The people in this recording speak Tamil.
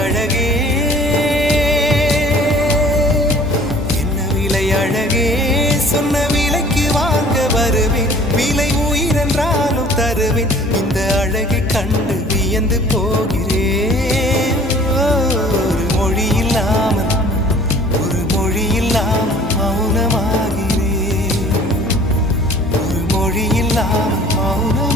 அழகே என்ன விலை அழகே சொன்ன விலைக்கு வாங்க வருவேன் விலை உயிரென்றாலும் தருவேன் இந்த அழகை கண்டு வியந்து போகிறேன் ஒரு மொழி இல்லாமல் மௌனமாகிறேன் ஒரு மொழி இல்லாமல் மௌனம்